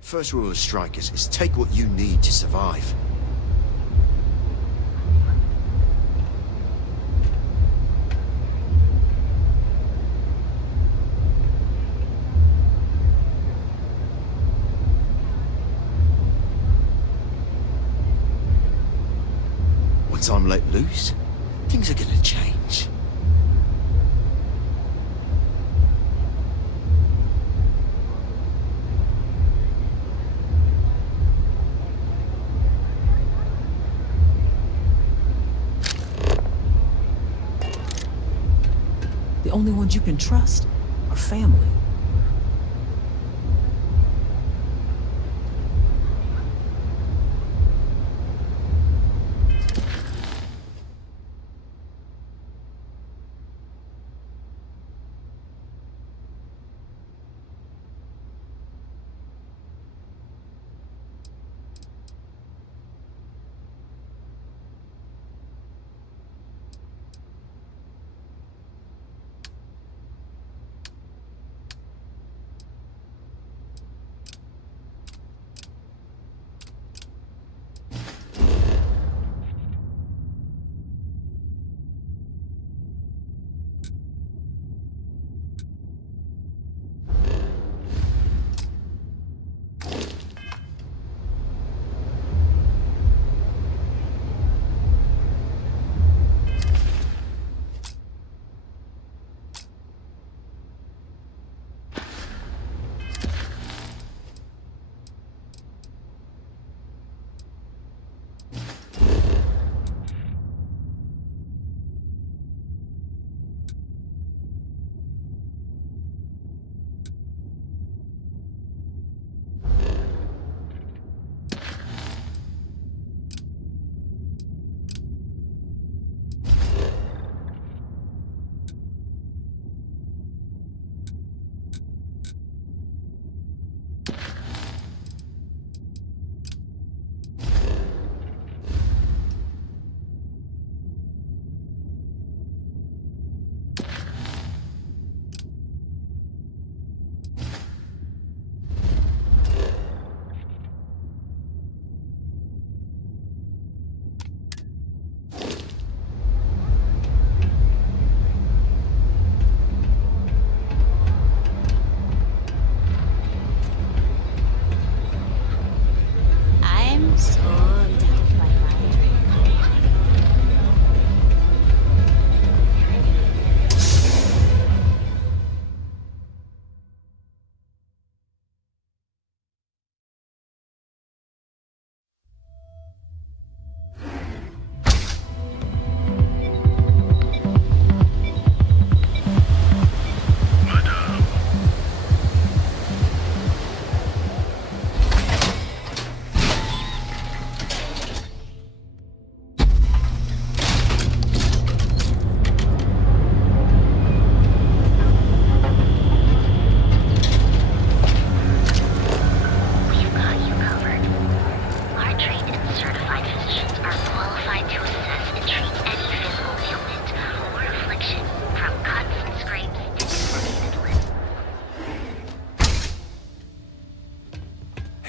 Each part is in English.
First rule of strikers is take what you need to survive. Once I'm let loose, things are gonna change. The only ones you can trust are family. So out of my mind.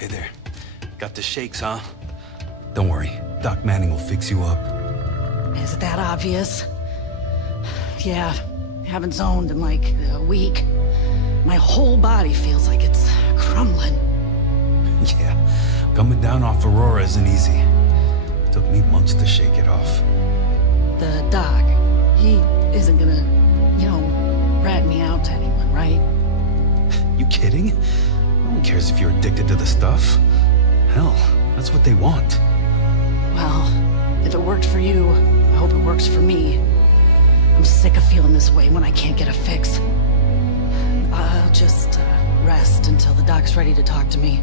Hey there. Got the shakes, huh? Don't worry. Doc Manning will fix you up. Is it that obvious? Yeah, haven't zoned in like a week. My whole body feels like it's crumbling. Yeah, coming down off Aurora isn't easy. Took me months to shake it off. The doc, he isn't gonna, rat me out to anyone, right? You kidding? No one cares if you're addicted to the stuff. Hell, that's what they want. Well, if it worked for you, I hope it works for me. I'm sick of feeling this way when I can't get a fix. I'll just rest until the doc's ready to talk to me.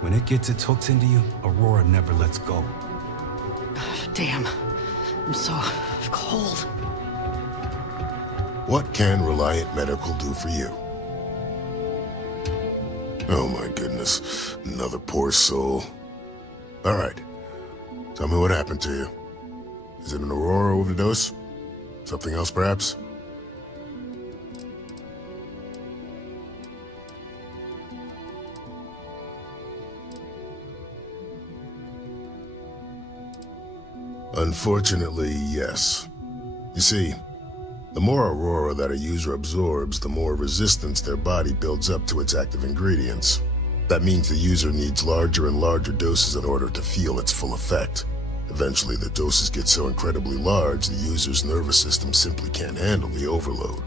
When it gets its hooks into you, Aurora never lets go. Damn, I'm so cold. What can Reliant Medical do for you? Oh my goodness, another poor soul. All right, tell me what happened to you. Is it an Aurora overdose? Something else, perhaps? Unfortunately, yes. You see, the more aurora that a user absorbs, the more resistance their body builds up to its active ingredients. That means the user needs larger and larger doses in order to feel its full effect. Eventually, the doses get so incredibly large, the user's nervous system simply can't handle the overload.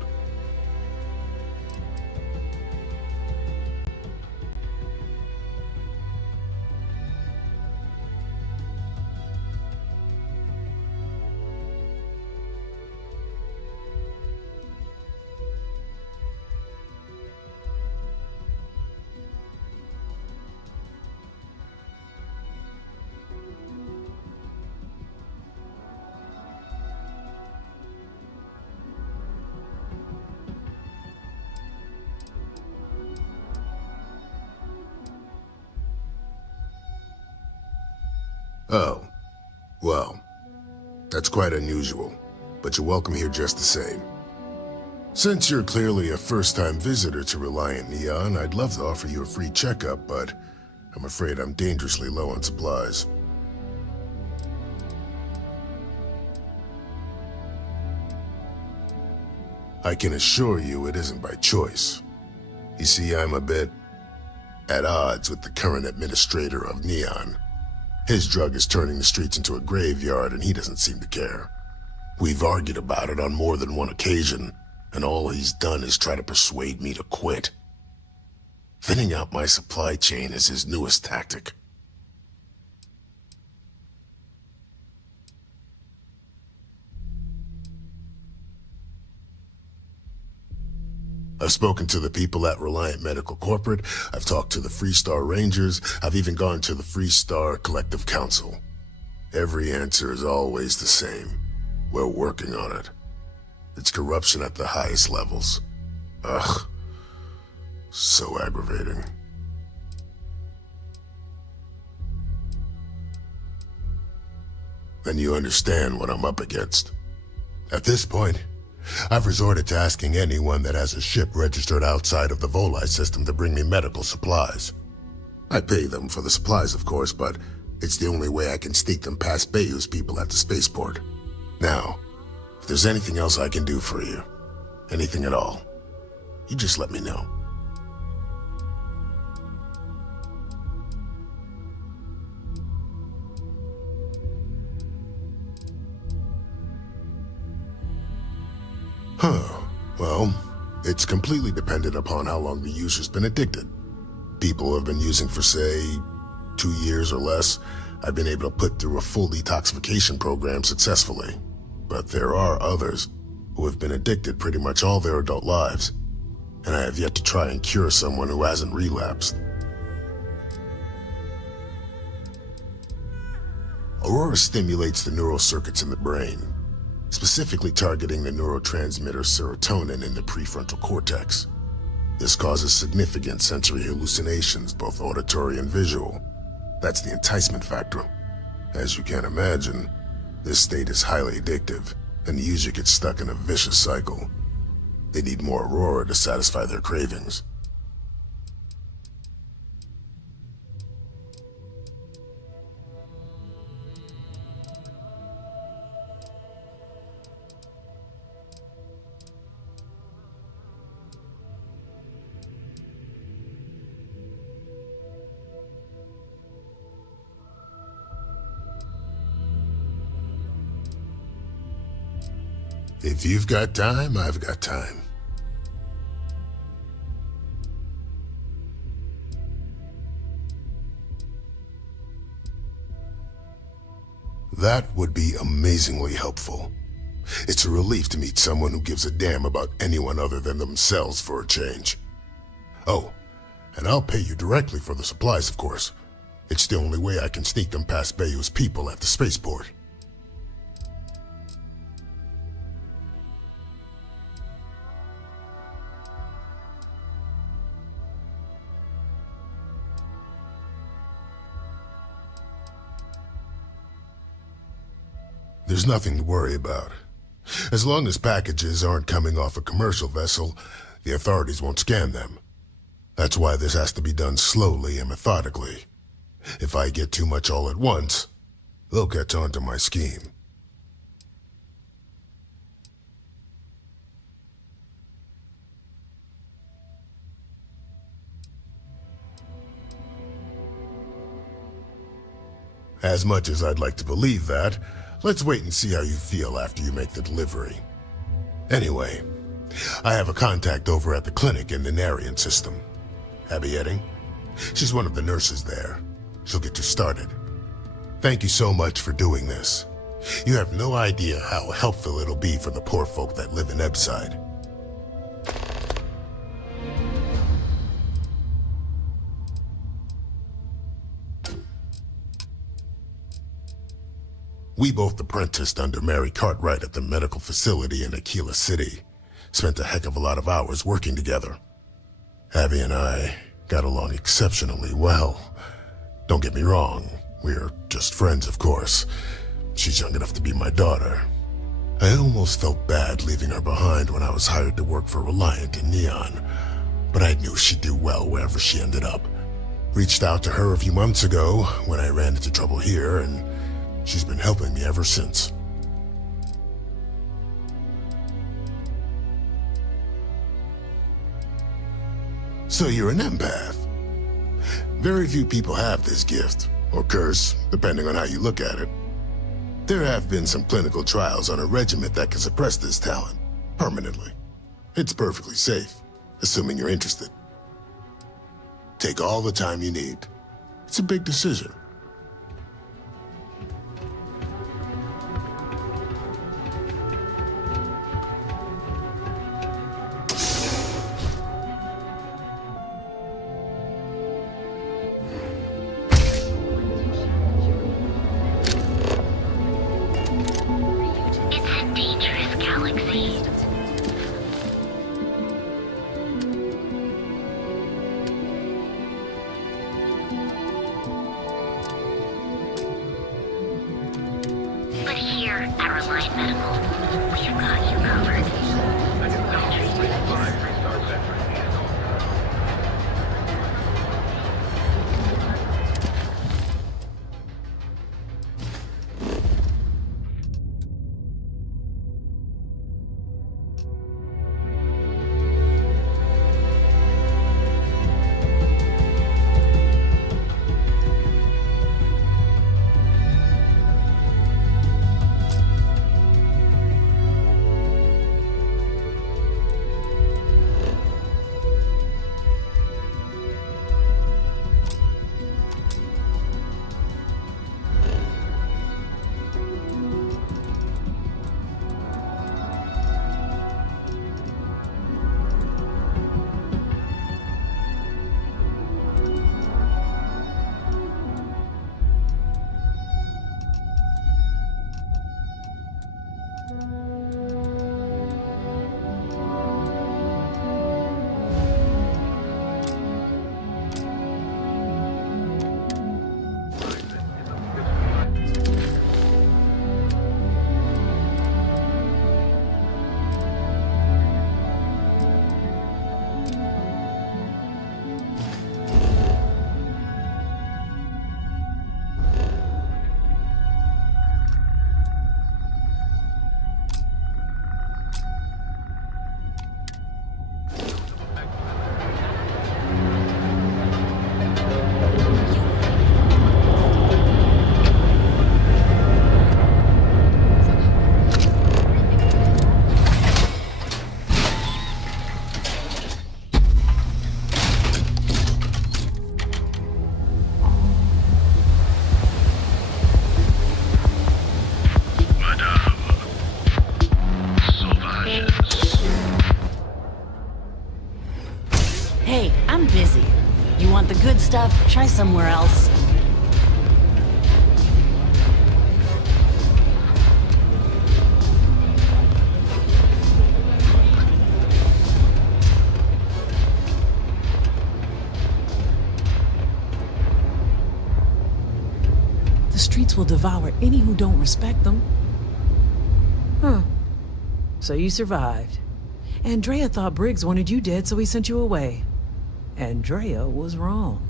Oh, well, that's quite unusual, but you're welcome here just the same. Since you're clearly a first-time visitor to Reliant Neon, I'd love to offer you a free checkup, but I'm afraid I'm dangerously low on supplies. I can assure you it isn't by choice. You see, I'm a bit at odds with the current administrator of Neon. His drug is turning the streets into a graveyard, and he doesn't seem to care. We've argued about it on more than one occasion, and all he's done is try to persuade me to quit. Thinning out my supply chain is his newest tactic. I've spoken to the people at Reliant Medical Corporate, I've talked to the Freestar Rangers, I've even gone to the Freestar Collective Council. Every answer is always the same. We're working on it. It's corruption at the highest levels. Ugh. So aggravating. Then you understand what I'm up against. At this point, I've resorted to asking anyone that has a ship registered outside of the Volii system to bring me medical supplies. I pay them for the supplies, of course, but it's the only way I can sneak them past Bayou's people at the spaceport. Now, if there's anything else I can do for you, anything at all, you just let me know. Well, it's completely dependent upon how long the user's been addicted. People who have been using for, say, 2 years or less, I've been able to put through a full detoxification program successfully. But there are others who have been addicted pretty much all their adult lives, and I have yet to try and cure someone who hasn't relapsed. Aurora stimulates the neural circuits in the brain, specifically targeting the neurotransmitter serotonin in the prefrontal cortex. This causes significant sensory hallucinations, both auditory and visual. That's the enticement factor. As you can imagine, this state is highly addictive, and the user gets stuck in a vicious cycle. They need more Aurora to satisfy their cravings. If you've got time, I've got time. That would be amazingly helpful. It's a relief to meet someone who gives a damn about anyone other than themselves for a change. Oh, and I'll pay you directly for the supplies, of course. It's the only way I can sneak them past Bayou's people at the spaceport. There's nothing to worry about. As long as packages aren't coming off a commercial vessel, the authorities won't scan them. That's why this has to be done slowly and methodically. If I get too much all at once, they'll catch on to my scheme. As much as I'd like to believe that, let's wait and see how you feel after you make the delivery. Anyway, I have a contact over at the clinic in the Narian system. Abby Edding? She's one of the nurses there. She'll get you started. Thank you so much for doing this. You have no idea how helpful it'll be for the poor folk that live in Ebside. We both apprenticed under Mary Cartwright at the medical facility in Aquila City. Spent a heck of a lot of hours working together. Abby and I got along exceptionally well. Don't get me wrong, we're just friends, of course. She's young enough to be my daughter. I almost felt bad leaving her behind when I was hired to work for Reliant in Neon, but I knew she'd do well wherever she ended up. Reached out to her a few months ago when I ran into trouble here, and she's been helping me ever since. So you're an empath. Very few people have this gift, or curse, depending on how you look at it. There have been some clinical trials on a regiment that can suppress this talent, permanently. It's perfectly safe, assuming you're interested. Take all the time you need. It's a big decision. Try somewhere else. The streets will devour any who don't respect them. Huh. So you survived. Andrea thought Briggs wanted you dead, so he sent you away. Andrea was wrong.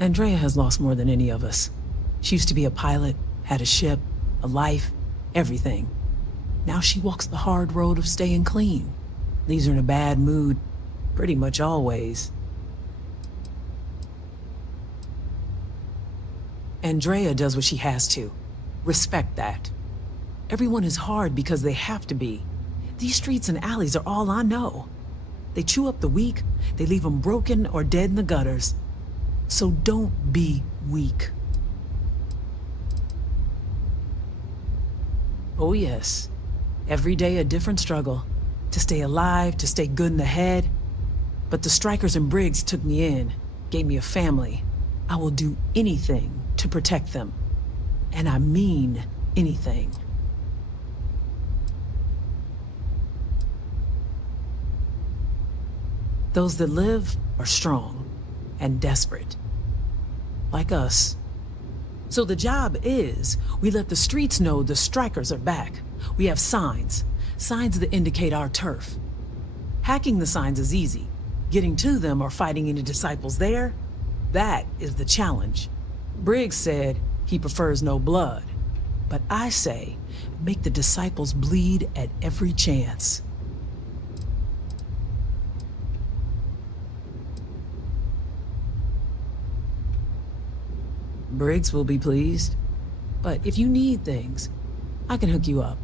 Andrea has lost more than any of us. She used to be a pilot, had a ship, a life, everything. Now she walks the hard road of staying clean. Leaves her in a bad mood, pretty much always. Andrea does what she has to. Respect that. Everyone is hard because they have to be. These streets and alleys are all I know. They chew up the weak, they leave them broken or dead in the gutters. So don't be weak. Oh yes, every day a different struggle. To stay alive, to stay good in the head. But the Strikers and Briggs took me in, gave me a family. I will do anything to protect them. And I mean anything. Those that live are strong and desperate. Like us. So the job is, we let the streets know the Strikers are back. We have signs that indicate our turf. Hacking the signs is easy. Getting to them or fighting any disciples there, that is the challenge. Briggs said he prefers no blood. But I say, make the disciples bleed at every chance. Briggs will be pleased. But if you need things, I can hook you up.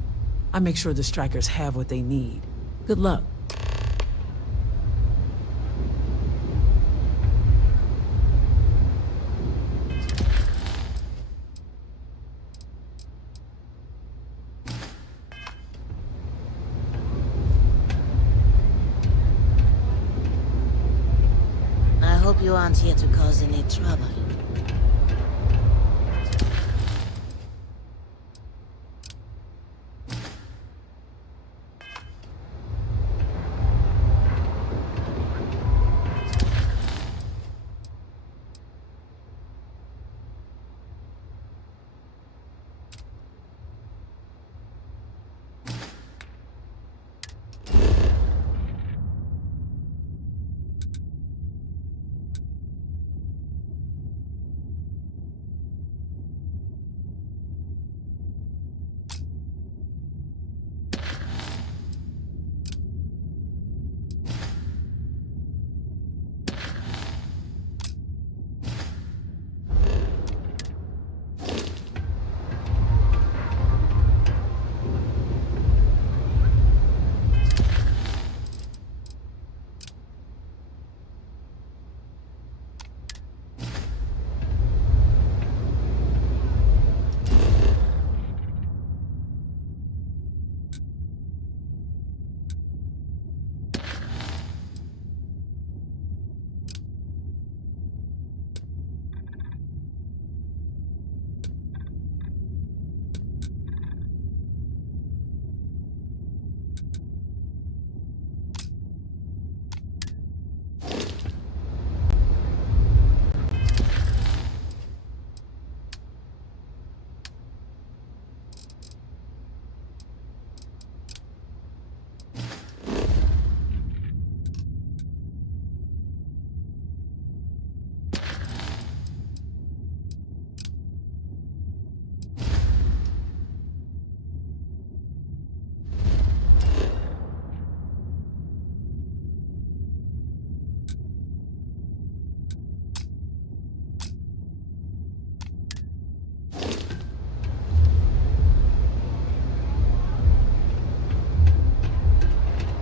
I make sure the Strikers have what they need. Good luck. I hope you aren't here to cause any trouble.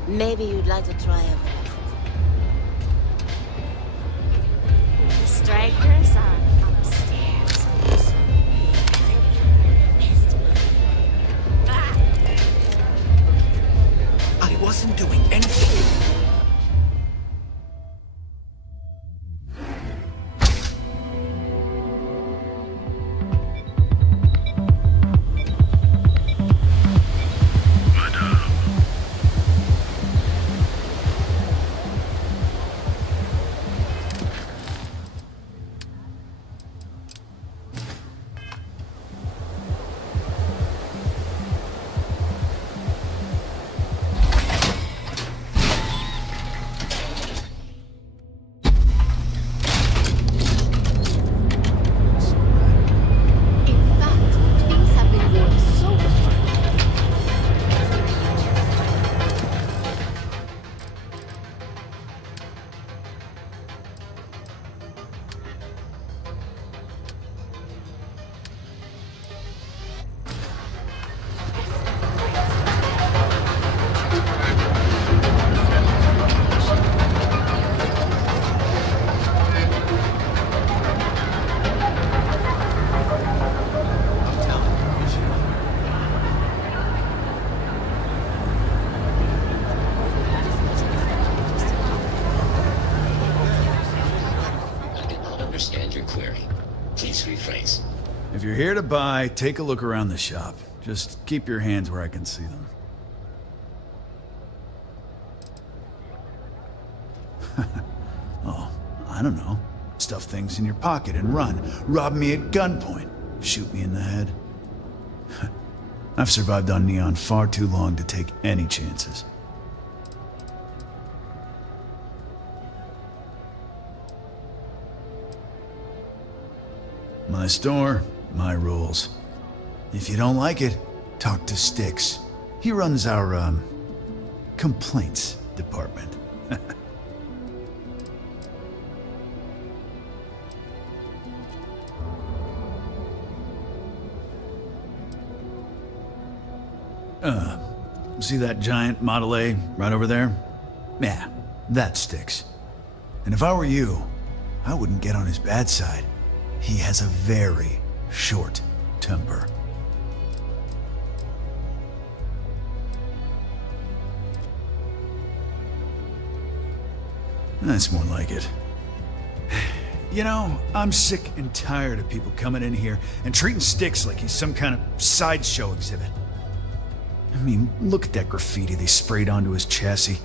Maybe you'd like to try a visit. The Strikers are upstairs. I wasn't doing anything. understand your query. Please rephrase. If you're here to buy, take a look around the shop. Just keep your hands where I can see them. Oh, I don't know. Stuff things in your pocket and run. Rob me at gunpoint. Shoot me in the head. I've survived on Neon far too long to take any chances. My store, my rules. If you don't like it, talk to Styx. He runs our, complaints department. See that giant Model A right over there? Yeah, that Styx. And if I were you, I wouldn't get on his bad side. He has a very short temper. That's more like it. You know, I'm sick and tired of people coming in here and treating Styx like he's some kind of sideshow exhibit. I mean, look at that graffiti they sprayed onto his chassis.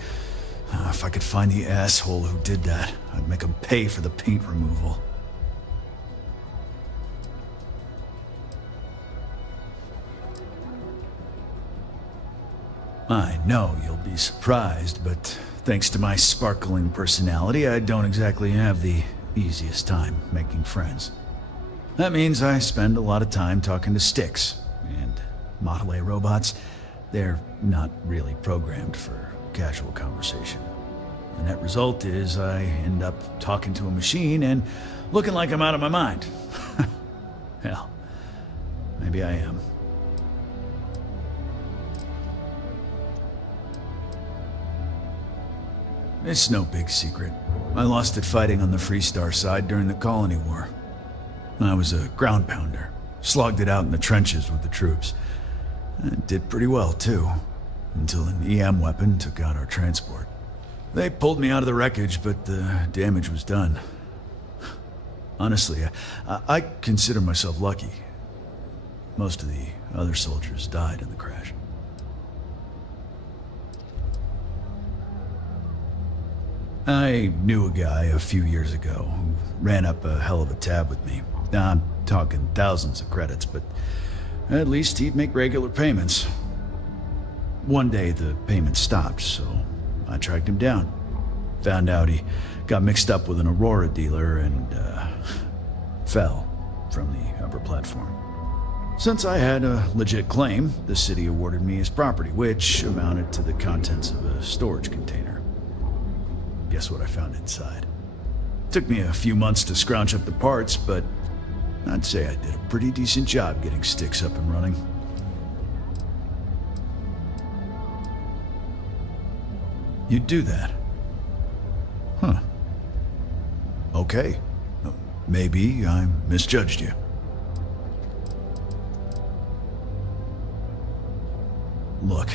If I could find the asshole who did that, I'd make him pay for the paint removal. I know you'll be surprised, but thanks to my sparkling personality, I don't exactly have the easiest time making friends. That means I spend a lot of time talking to Styx, and Model A robots, they're not really programmed for casual conversation. The net result is I end up talking to a machine and looking like I'm out of my mind. Hell, maybe I am. It's no big secret. I lost it fighting on the Freestar side during the Colony War. I was a ground pounder, slogged it out in the trenches with the troops. I did pretty well, too, until an EM weapon took out our transport. They pulled me out of the wreckage, but the damage was done. Honestly, I consider myself lucky. Most of the other soldiers died in the crash. I knew a guy a few years ago who ran up a hell of a tab with me. I'm talking thousands of credits, but at least he'd make regular payments. One day the payments stopped, so I tracked him down. Found out he got mixed up with an Aurora dealer and fell from the upper platform. Since I had a legit claim, the city awarded me his property, which amounted to the contents of a storage container. Guess what I found inside? Took me a few months to scrounge up the parts, but I'd say I did a pretty decent job getting Styx up and running. You'd do that? Huh. Okay. Maybe I misjudged you. Look,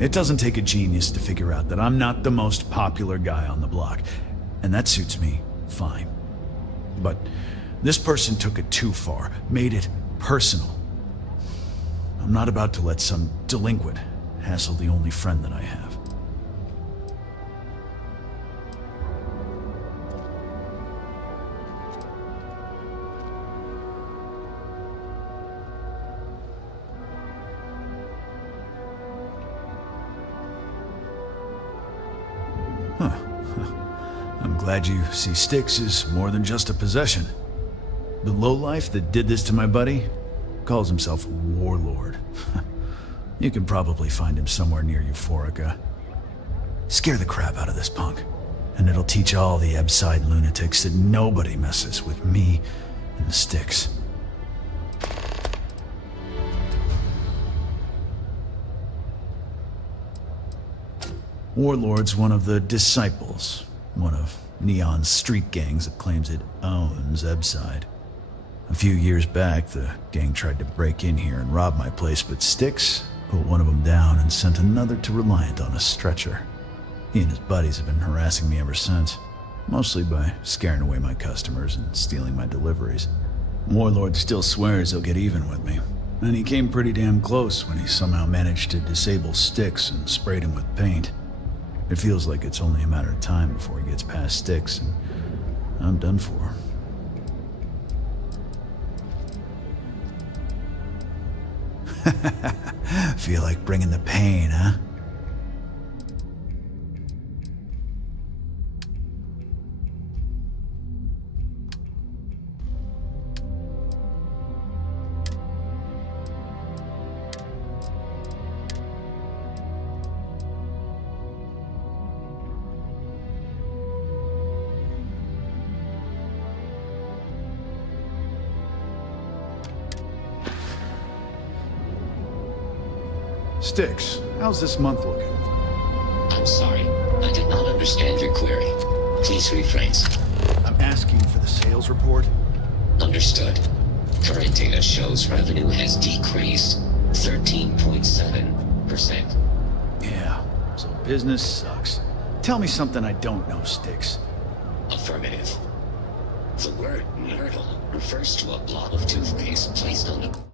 it doesn't take a genius to figure out that I'm not the most popular guy on the block, and that suits me fine. But this person took it too far, made it personal. I'm not about to let some delinquent hassle the only friend that I have. Glad you see Styx as more than just a possession. The lowlife that did this to my buddy calls himself Warlord. You can probably find him somewhere near Euphorica. Scare the crap out of this punk, and it'll teach all the Ebside lunatics that nobody messes with me and the Styx. Warlord's one of the disciples, one of Neon's street gangs that claims it owns Ebside. A few years back, the gang tried to break in here and rob my place, but Styx put one of them down and sent another to Reliant on a stretcher. He and his buddies have been harassing me ever since. Mostly by scaring away my customers and stealing my deliveries. Warlord still swears he'll get even with me. And he came pretty damn close when he somehow managed to disable Styx and sprayed him with paint. It feels like it's only a matter of time before he gets past Styx, and I'm done for. Feel like bringing the pain, huh? Styx, how's this month looking? I'm sorry. I did not understand your query. Please rephrase. I'm asking for the sales report. Understood. Current data shows revenue has decreased 13.7%. Yeah, so business sucks. Tell me something I don't know, Styx. Affirmative. The word nurdle refers to a blob of toothpaste placed on the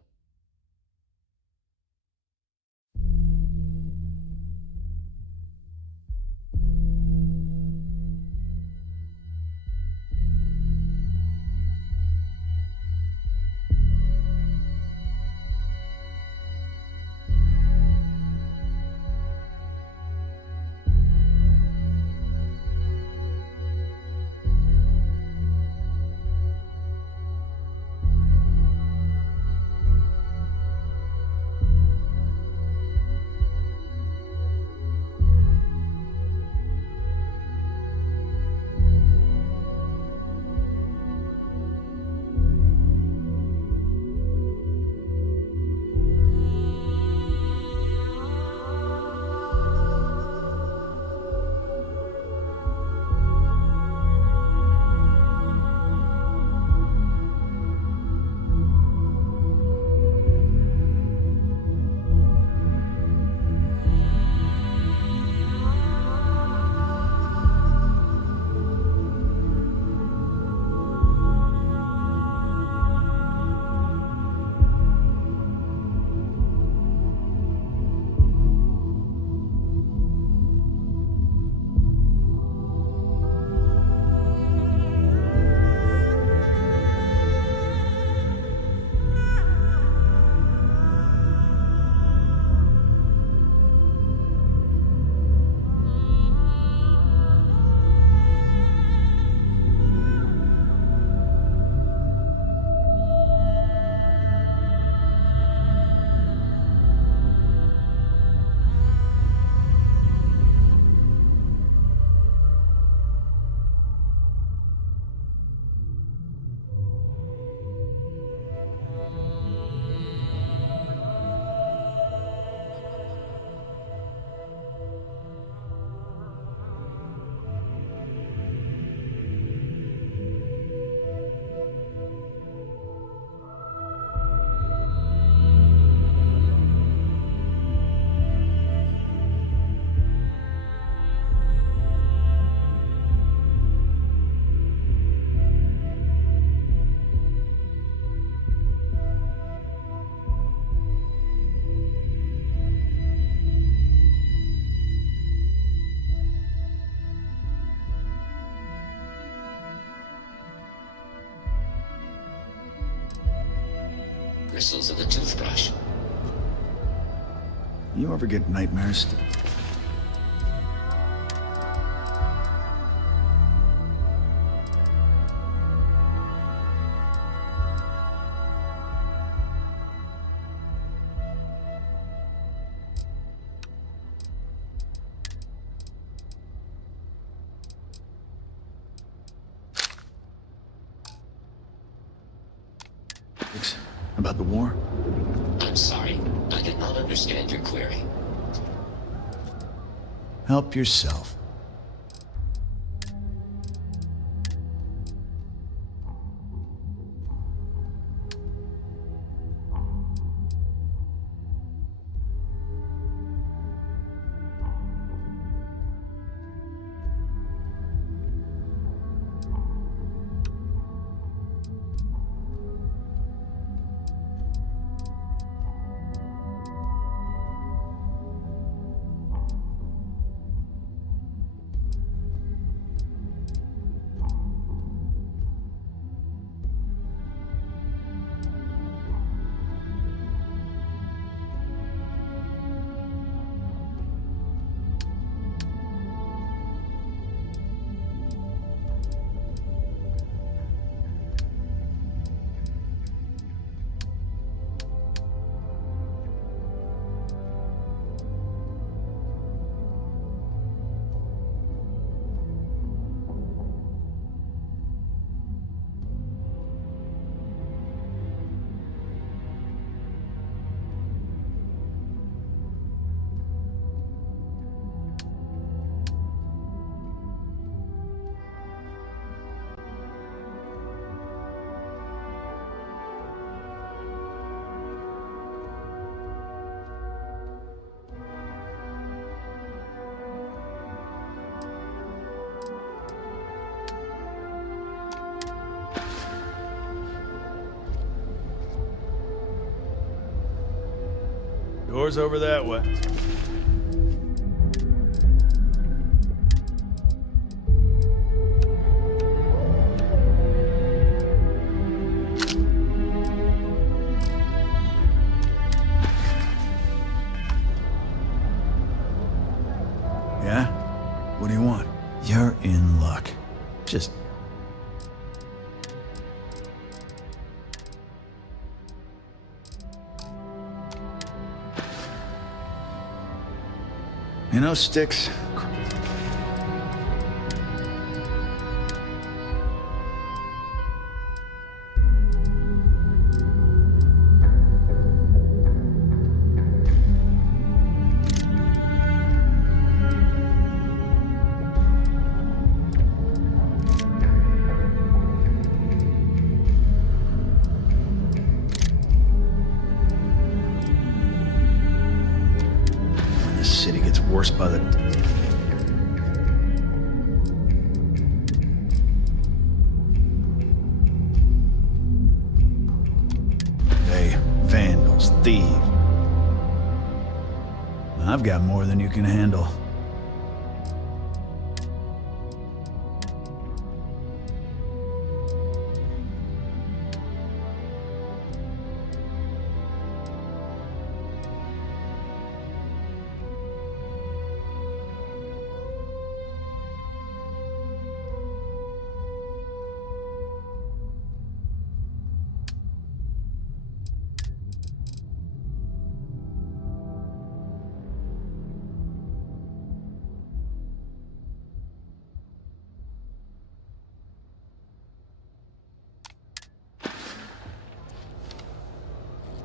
bristles of a toothbrush. You ever get nightmares? About the war? I'm sorry. I did not understand your query. Help yourself. Door's over that way. Yeah? What do you want? You're in luck. Just... You know, Sticks... When the city gets worse by the... Hey, vandals, thieves. I've got more than you can handle.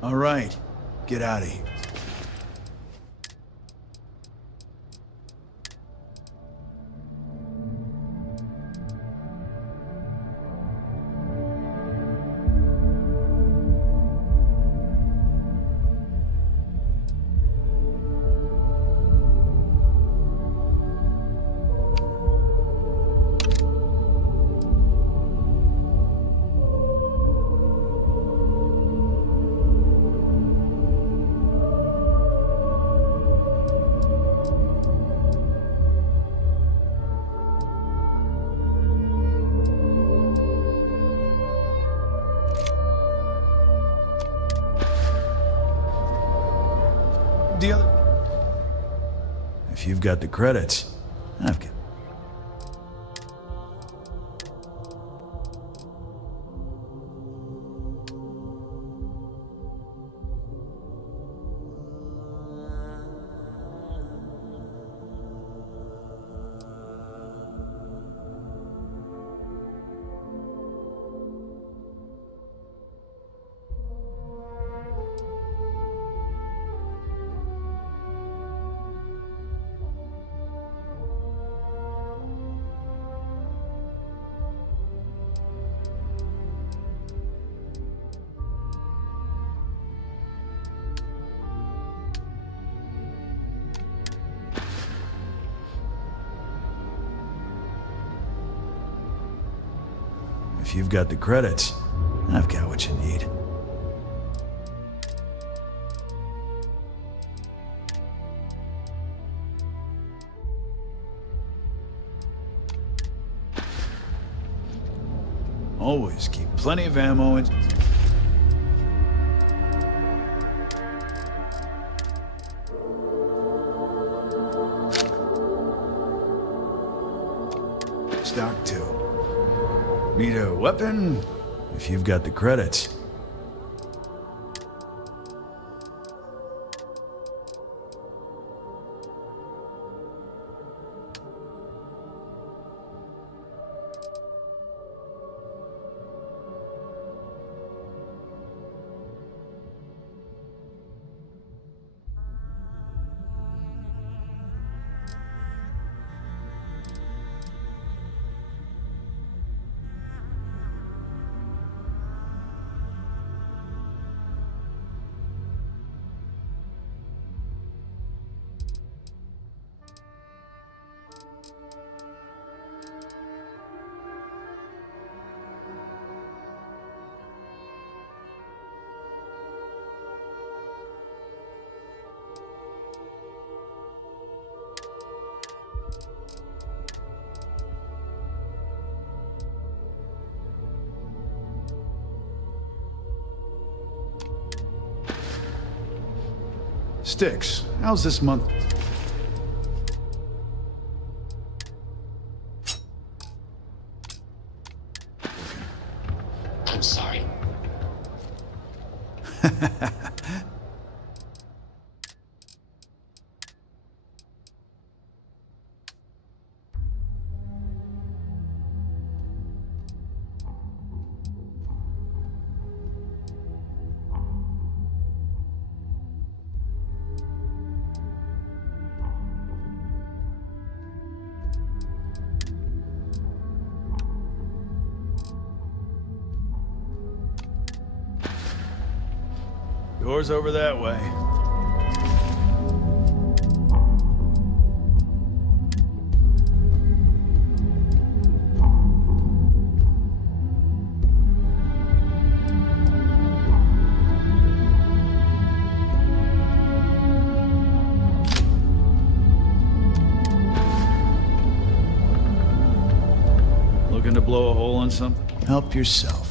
All right, get out of here. The other... If you've got the credits, I've got... If you've got the credits, I've got what you need. Always keep plenty of ammo and... Stock 2. Need a weapon? If you've got the credits. Styx, how's this month? I'm sorry. Door's over that way. Looking to blow a hole in something? Help yourself.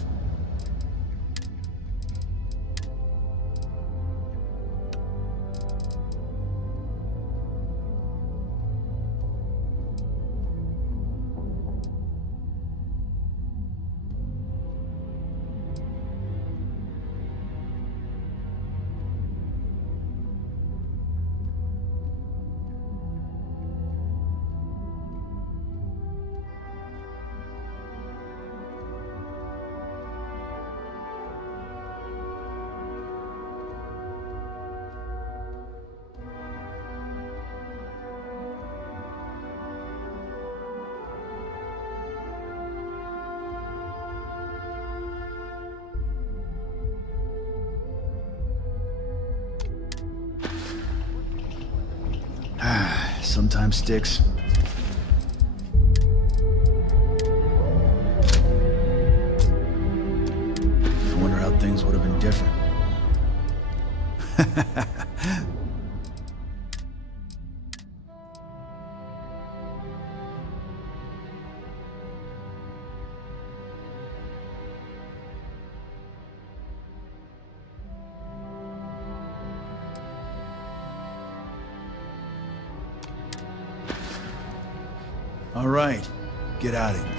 Sometimes Styx. I wonder how things would have been different. All right, get out of here.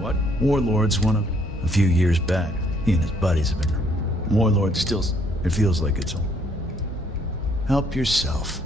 What? Warlord's one of a few years back. He and his buddies have been... Warlord still... It feels like it's... Help yourself.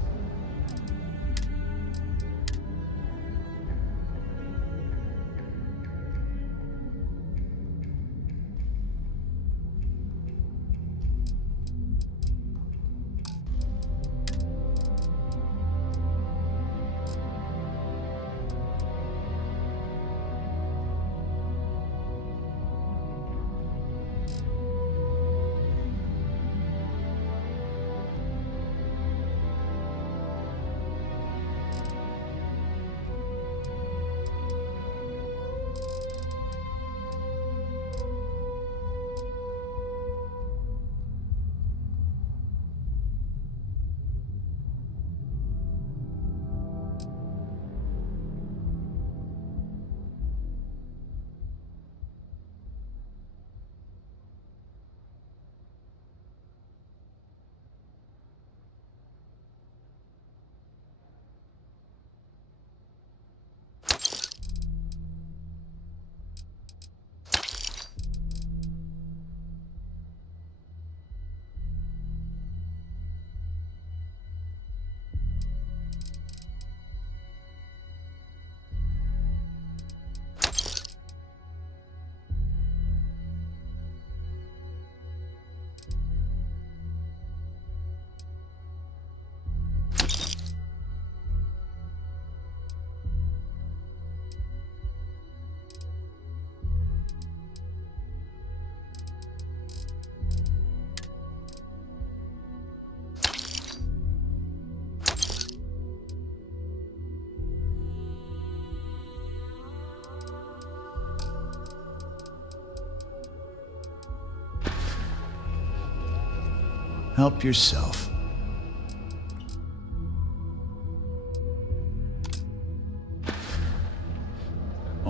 Help yourself.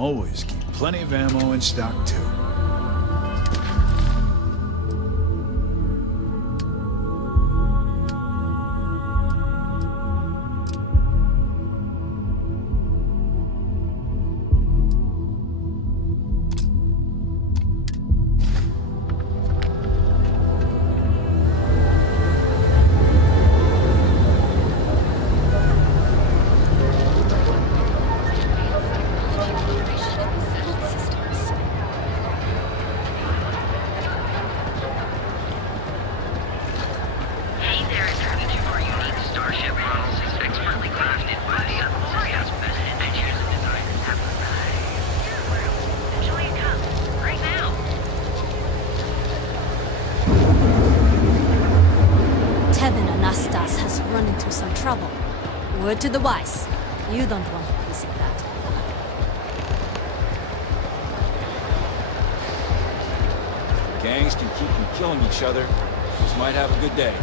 Always keep plenty of ammo in stock, too. Hey there, it's two more unique Starship models expertly crafted by the Glorious engineers and designers have arrived. Enjoy a cup, right now. Tevin Anastas has run into some trouble. Word to the wise. You don't want a piece of that. Gangs can keep from killing each other. Just might have a good day.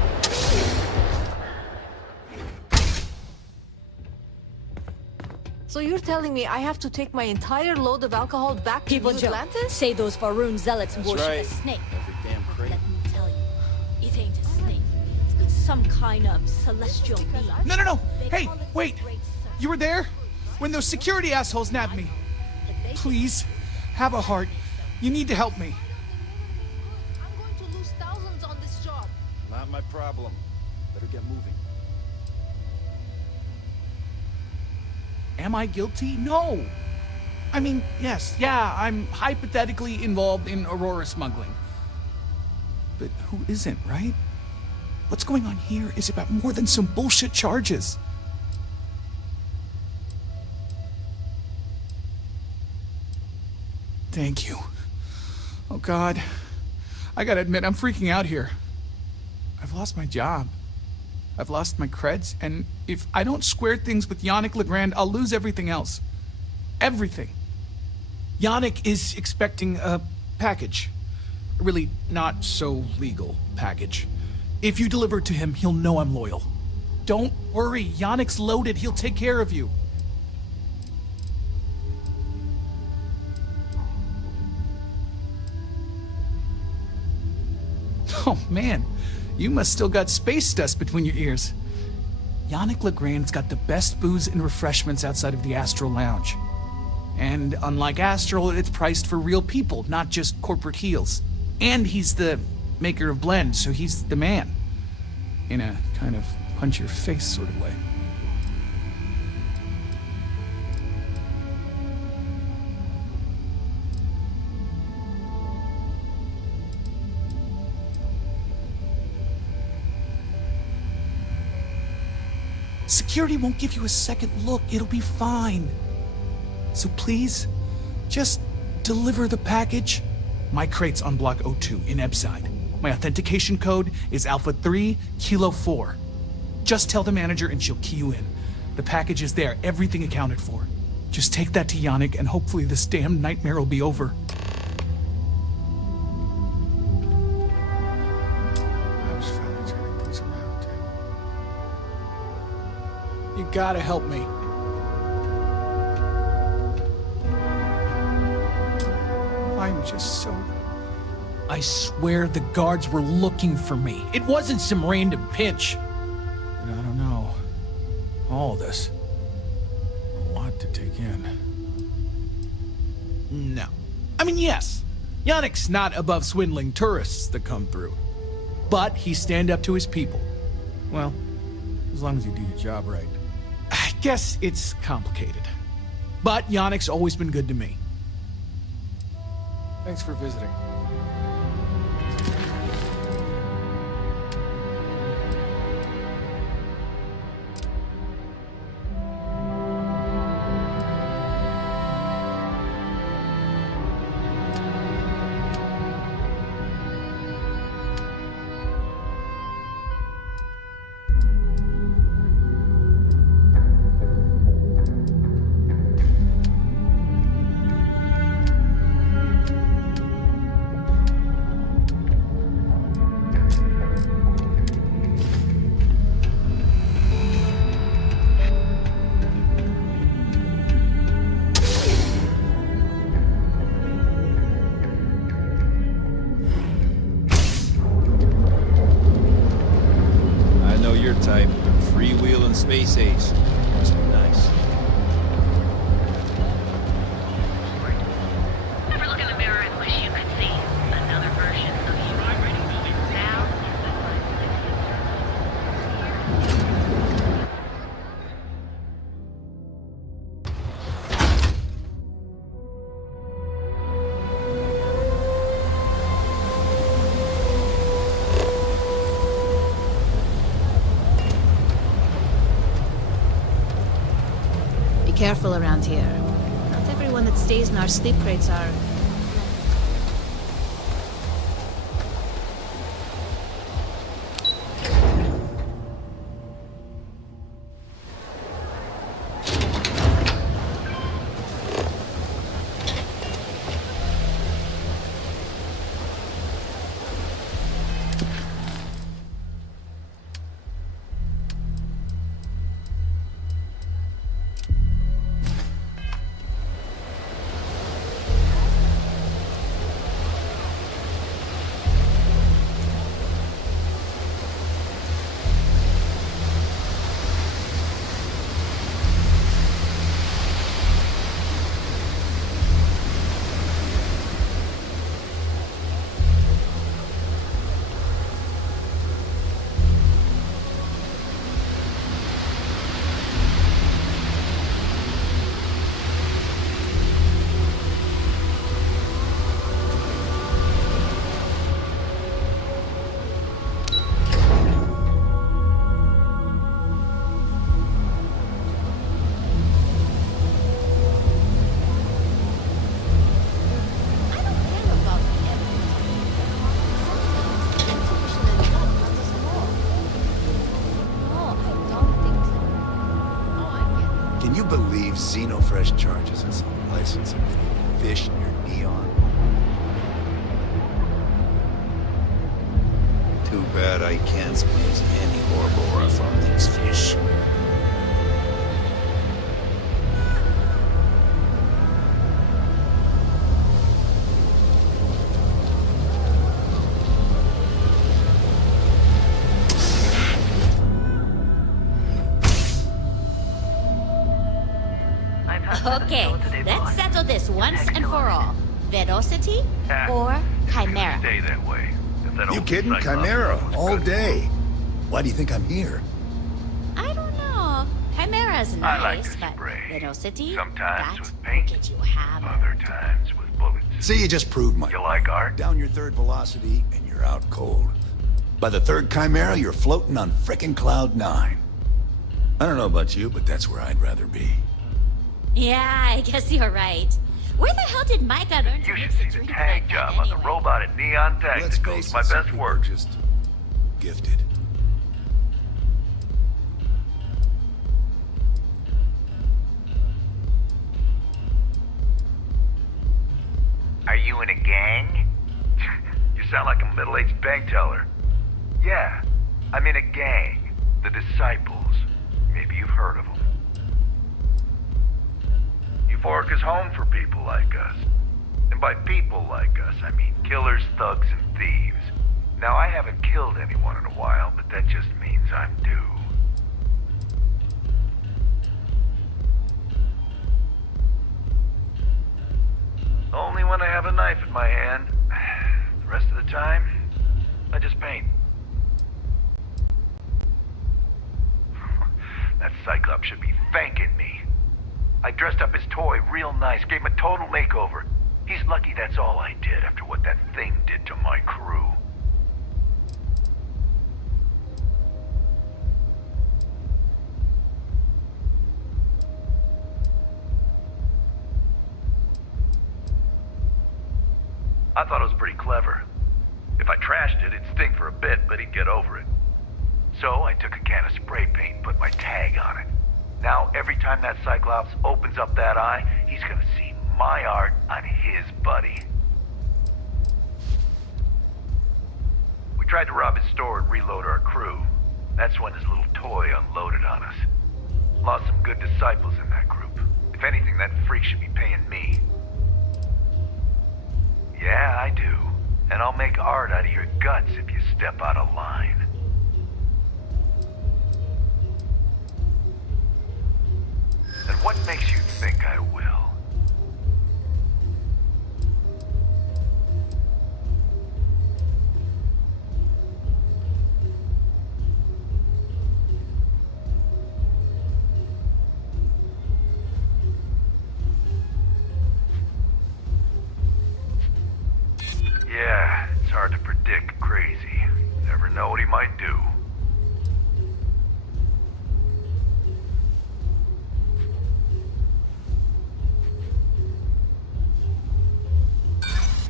So you're telling me I have to take my entire load of alcohol back People to New joke. Atlantis? Say those Faroon zealots That's worship right. a snake. Every damn crate. Let me tell you, it ain't a snake. It's some kind of celestial being. No. They Hey, call it the wait. Great Serpent. You were there? When those security assholes nabbed me. Please, have a heart. You need to help me. I'm going to lose thousands on this job. Not my problem. Better get moving. Am I guilty? No. I mean, yes, yeah, I'm hypothetically involved in Aurora smuggling. But who isn't, right? What's going on here is about more than some bullshit charges. Thank you. Oh, God. I gotta admit, I'm freaking out here. I've lost my job. I've lost my creds, and if I don't square things with Yannick Legrand, I'll lose everything else. Everything. Yannick is expecting a package. A really not so legal package. If you deliver it to him, he'll know I'm loyal. Don't worry, Yannick's loaded. He'll take care of you. Oh, man. You must still got space dust between your ears. Yannick Legrand's got the best booze and refreshments outside of the Astral Lounge. And unlike Astral, it's priced for real people, not just corporate heels. And he's the maker of blends, so he's the man. In a kind of punch-your-face sort of way. Security won't give you a second look. It'll be fine. So please, just deliver the package. My crate's on Block 02 in Ebside. My authentication code is Alpha 3 Kilo 4. Just tell the manager and she'll key you in. The package is there, everything accounted for. Just take that to Yannick and hopefully this damn nightmare will be over. I was finally turning things around, too. You gotta help me. I'm just so... I swear the guards were looking for me. It wasn't some random pinch. But I don't know. All this. A lot to take in. No. I mean, yes. Yannick's not above swindling tourists that come through. But he stand up to his people. Well, as long as you do your job right. I guess it's complicated. But Yannick's always been good to me. Thanks for visiting. your type. Freewheeling space ace. Must be nice. Ever look in the mirror and wish you could see another version of you? Now is the Be careful around here. Not everyone that stays in our sleep crates are... Can you believe Xenofresh charges us some licensing fee to fish in your neon? Too bad I can't squeeze any Orbora from these fish. Okay, let's settle this once and for all. Velocity or Chimera? Stay that way. You kidding? Chimera, all day. Why do you think I'm here? I don't know. Chimera's I like nice, to but spray. Velocity, Sometimes that with will paint, get you hammered. other times with bullets. See, you just proved my... You like art? Down your third velocity, and you're out cold. By the third Chimera, you're floating on frickin' Cloud 9. I don't know about you, but that's where I'd rather be. Yeah, I guess you're right. Where the hell did Micah learn to You mix should a see the drink tag like job that on the anyway? robot at Neon Technicals. My some best people work. are just gifted. Are you in a gang? You sound like a middle-aged bank teller. Yeah, I'm in a gang. The Disciples. Maybe you've heard of them. Euphoric is home for people like us. And by people like us, I mean killers, thugs, and thieves. Now, I haven't killed anyone in a while, but that just means I'm due. Only when I have a knife in my hand. The rest of the time, I just paint. That Cyclops should be thanking me. I dressed up his toy real nice, gave him a total makeover. He's lucky that's all I did after what that thing did to my crew. I thought it was pretty clever. If I trashed it, it'd stink for a bit, but he'd get over it. So I took a can of spray paint and put my tag on it. Now, every time that Cyclops opens up that eye, he's gonna see my art on his buddy. We tried to rob his store and reload our crew. That's when his little toy unloaded on us. Lost some good disciples in that group. If anything, that freak should be paying me. Yeah, I do. And I'll make art out of your guts if you step out of line. And what makes you think I will? Yeah, it's hard to predict Crazy. Never know what he might do.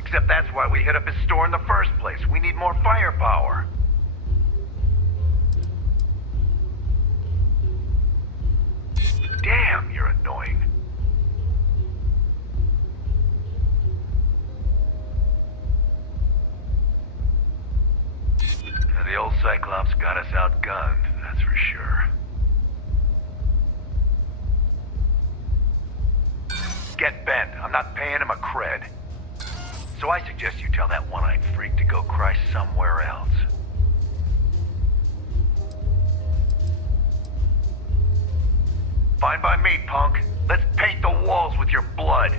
Except that's why we hit up his store in the first place. We need more firepower. Damn, you're annoying. The old Cyclops got us outgunned, that's for sure. Get bent. I'm not paying him a cred. So I suggest you tell that one-eyed freak to go cry somewhere else. Fine by me, punk. Let's paint the walls with your blood.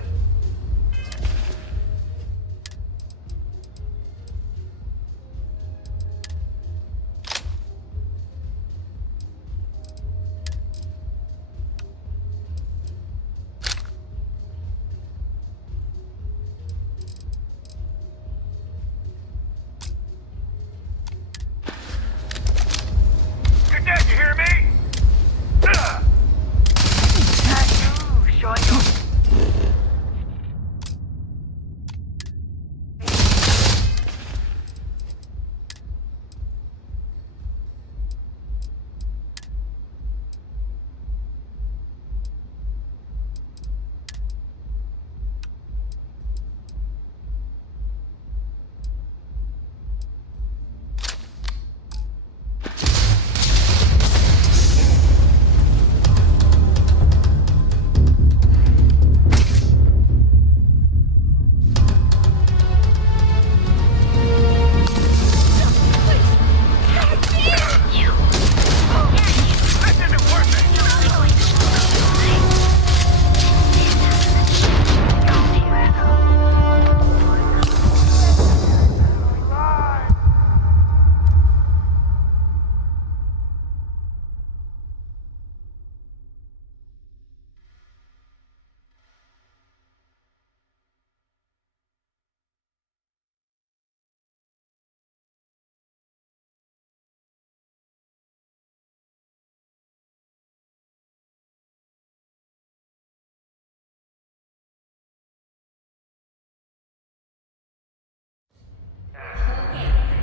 You're dead, you hear me? Ugh. Showing you.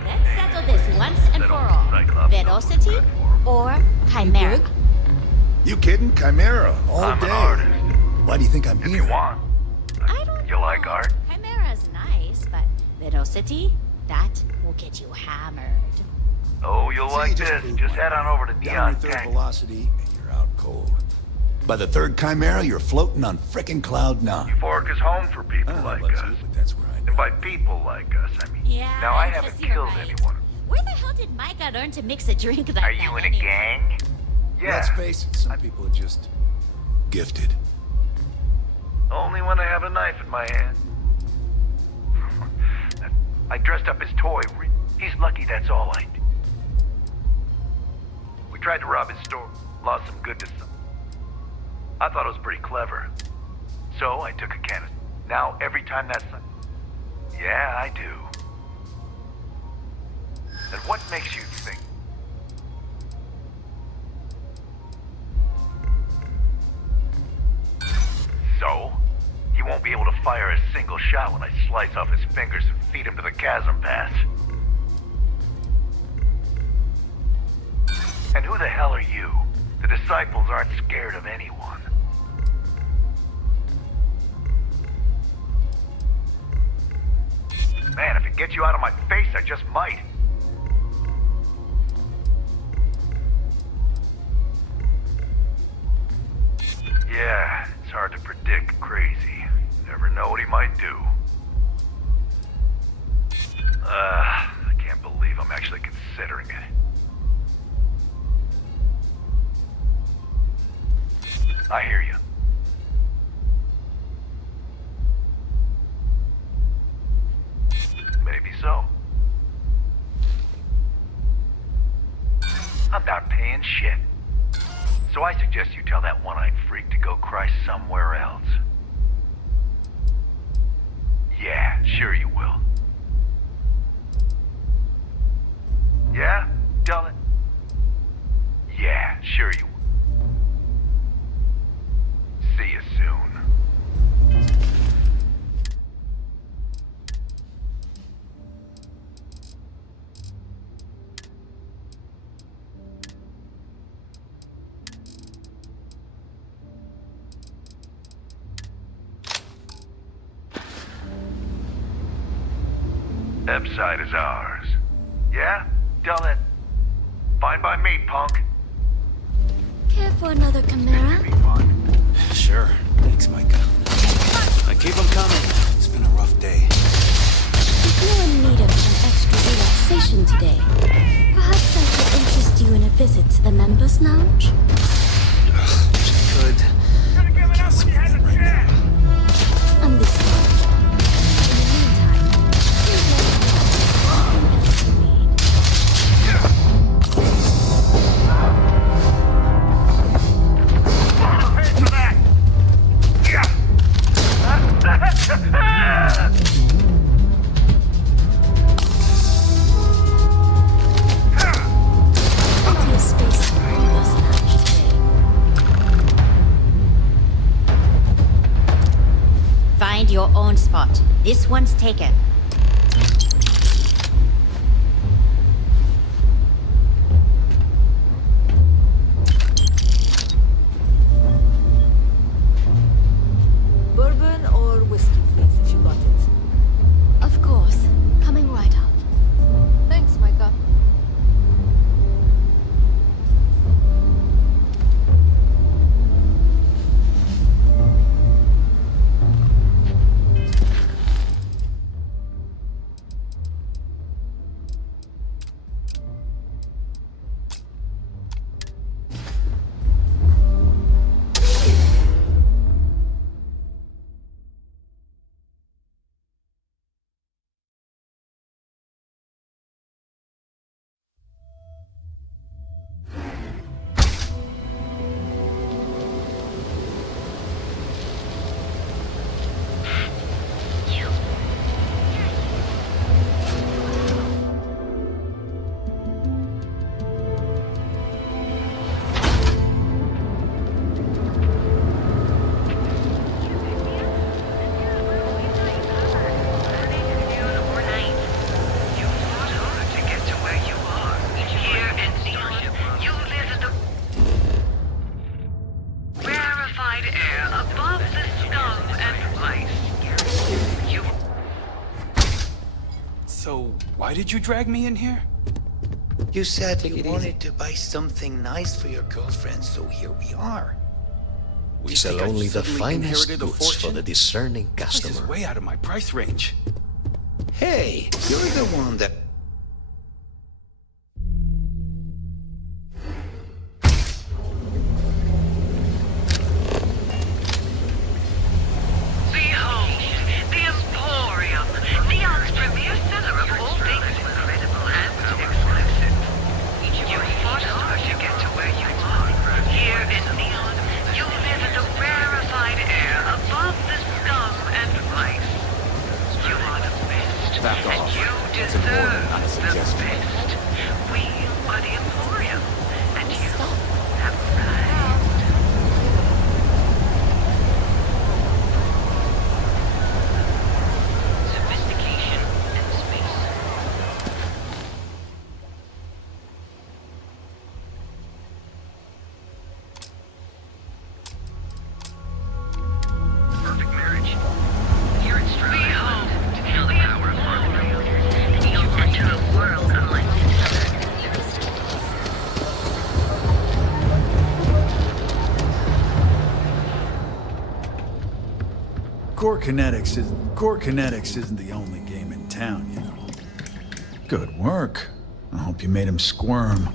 Let's settle this once and for all. Velocity or Chimera? You kidding? Chimera, all I'm day. an artist. Why do you think I'm If here? you want. I don't You like art? Chimera's nice, but Velocity, that will get you hammered. Oh, you'll See, like you this. proved Just my head on point. over to Down Neon your third Tank. velocity, and you're out cold. By the third Chimera, you're floating on frickin' Cloud 9. Euphoric is home for I people don't know like about us. you, but that's where I'd And by rather be. people like us, I mean. Yeah, Now, I guess haven't you're killed right. anyone. Where the hell did Micah learn to mix a drink like Are that you in a anyway? gang? Yeah. Let's face it, some people are just gifted. Only when I have a knife in my hand. I dressed up his toy. He's lucky that's all I did. We tried to rob his store. Lost some good to some. I thought it was pretty clever. So I took a cannon. Now every time that's... Yeah, I do. And what makes you think? So? He won't be able to fire a single shot when I slice off his fingers and feed him to the chasm pass. And who the hell are you? The disciples aren't scared of anyone. Man, if it gets you out of my face, I just might. Yeah, it's hard to predict Crazy. Never know what he might do. I can't believe I'm actually considering it. I hear you. I'm not paying shit. So I suggest you tell that one-eyed freak to go cry somewhere else. Yeah, sure you will. Yeah? Tell it. Yeah, sure you will. See you soon. Epside is ours. Yeah? Tell it. Fine by me, punk. Care for another Chimera? Be fun. Sure. Thanks, Micah. I keep them coming. It's been a rough day. If you're in need of some extra relaxation today, perhaps I could interest you in a visit to the members' lounge? Good. I can't swing that right now. Understood. In the meantime, please let me know if anything else you need. Hands for that! Plenty of space in the members' lounge today. Find your own spot. This one's taken. Bourbon or whiskey, please, if you got it. Of course. Coming right up. Thanks, Micah. So, why did you drag me in here? You said you wanted to buy something nice for your girlfriend, so here we are. We You sell think I've only the suddenly finest inherited a goods for fortune? the discerning This is customer. way out of my price range. Hey, you're the one that... Behold, the Emporium, Neon's premier seller of all things incredible and exclusive. You fought hard to get to where you are. Here in Neon, you live in the rarefied air above the scum and vice. You are the best, Back and off. you It's an order, deserve not a the suggestion. best. We are the Emporium, and you have arrived. Sophistication and space. Perfect marriage. Here at Starfield, feel the power of love. You enter a world unlike any other. Core Kinetics isn't the only game in town, you know. Good work. I hope you made him squirm.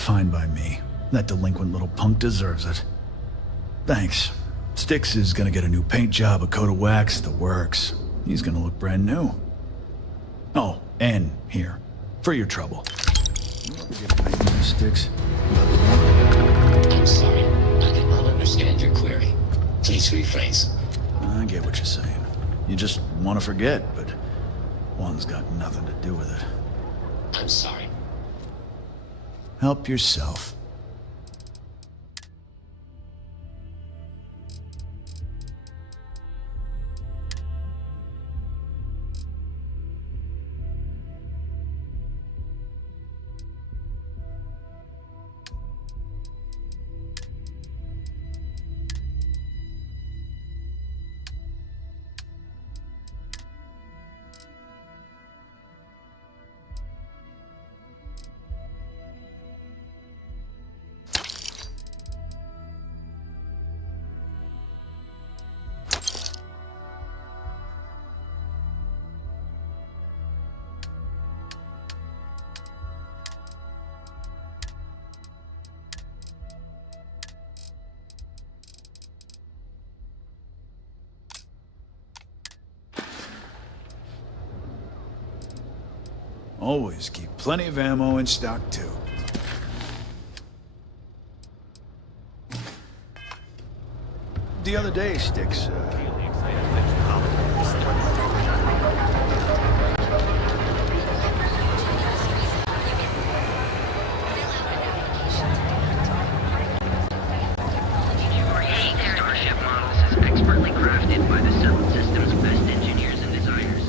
Fine by me. That delinquent little punk deserves it. Thanks. Styx is gonna get a new paint job, a coat of wax, the works. He's gonna look brand new. Oh, and here, for your trouble. Styx? I'm sorry. I did not understand your query. Please rephrase. I get what you're saying. You just want to forget, but one's got nothing to do with it. I'm sorry. Help yourself. Always keep plenty of ammo in stock, too. The other day, Styx, Starship models is expertly crafted by the Settled System's best engineers and designers.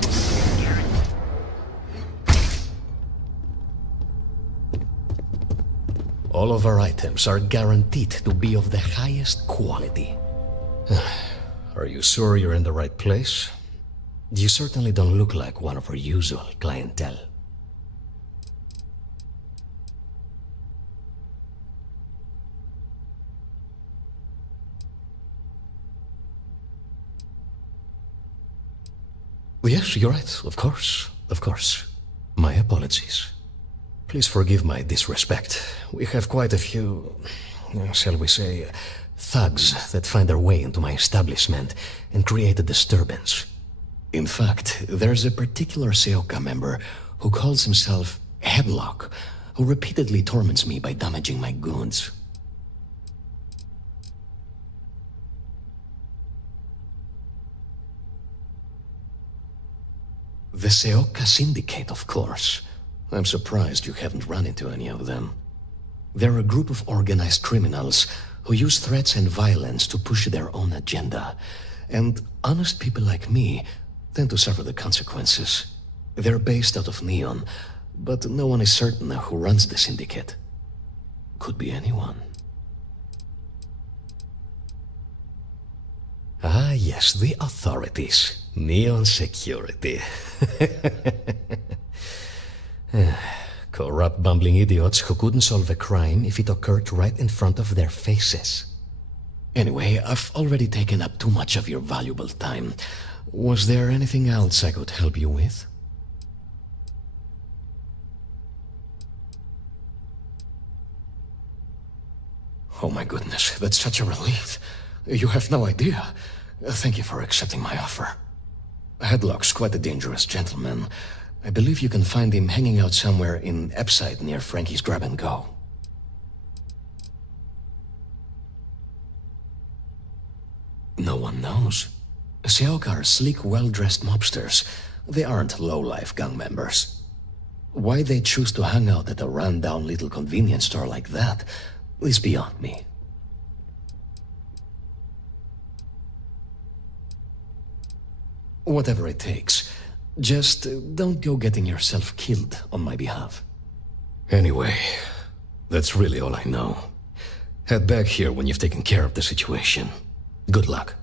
All of our items are guaranteed to be of the highest quality. Are you sure you're in the right place? You certainly don't look like one of our usual clientele. Yes, you're right, of course, of course. My apologies. Please forgive my disrespect. We have quite a few, shall we say, thugs that find their way into my establishment and create a disturbance. In fact, there's a particular Saga member who calls himself Headlock, who repeatedly torments me by damaging my goods. The Saga Syndicate, of course. I'm surprised you haven't run into any of them. They're a group of organized criminals who use threats and violence to push their own agenda. And honest people like me tend to suffer the consequences. They're based out of Neon, but no one is certain who runs the syndicate. Could be anyone. Ah, yes, the authorities. Neon Security. Corrupt, bumbling idiots who couldn't solve a crime if it occurred right in front of their faces. Anyway, I've already taken up too much of your valuable time. Was there anything else I could help you with? Oh my goodness, that's such a relief. You have no idea. Thank you for accepting my offer. Headlock's quite a dangerous gentleman. I believe you can find him hanging out somewhere in Epside near Frankie's Grab and Go. No one knows. Saga are sleek, well-dressed mobsters. They aren't low-life gang members. Why they choose to hang out at a run-down little convenience store like that is beyond me. Whatever it takes. Just don't go getting yourself killed on my behalf. Anyway, that's really all I know. Head back here when you've taken care of the situation. Good luck.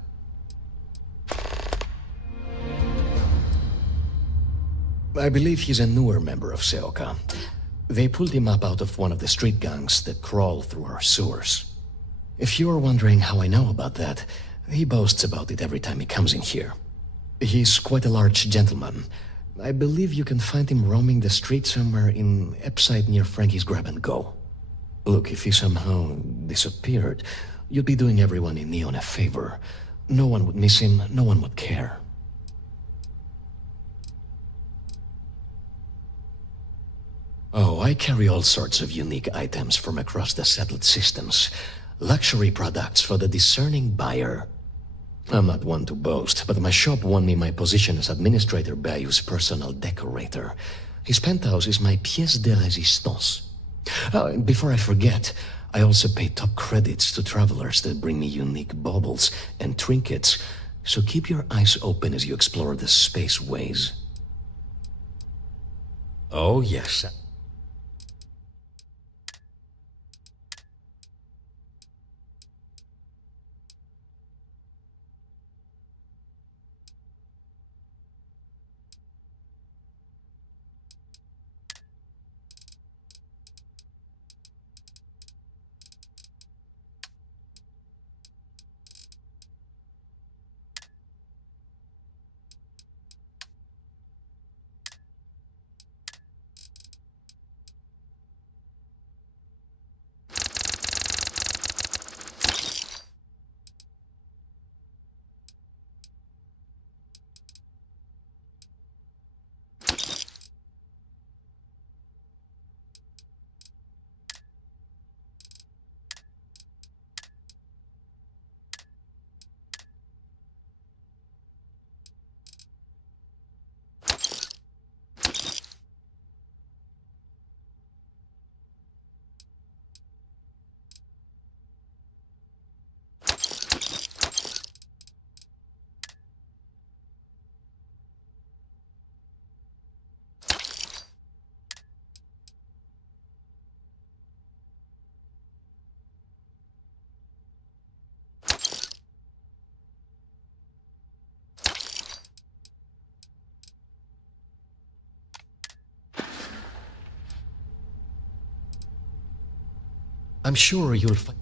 I believe he's a newer member of Saga. They pulled him up out of one of the street gangs that crawl through our sewers. If you're wondering how I know about that, he boasts about it every time he comes in here. He's quite a large gentleman. I believe you can find him roaming the street somewhere in Epside near Frankie's Grab and Go. Look, if he somehow disappeared, you'd be doing everyone in Neon a favor. No one would miss him, no one would care. Oh, I carry all sorts of unique items from across the settled systems. Luxury products for the discerning buyer. I'm not one to boast, but my shop won me my position as Administrator Bayou's personal decorator. His penthouse is my pièce de résistance. Before I forget, I also pay top credits to travelers that bring me unique baubles and trinkets, so keep your eyes open as you explore the spaceways. Oh, yes. I'm sure you'll find...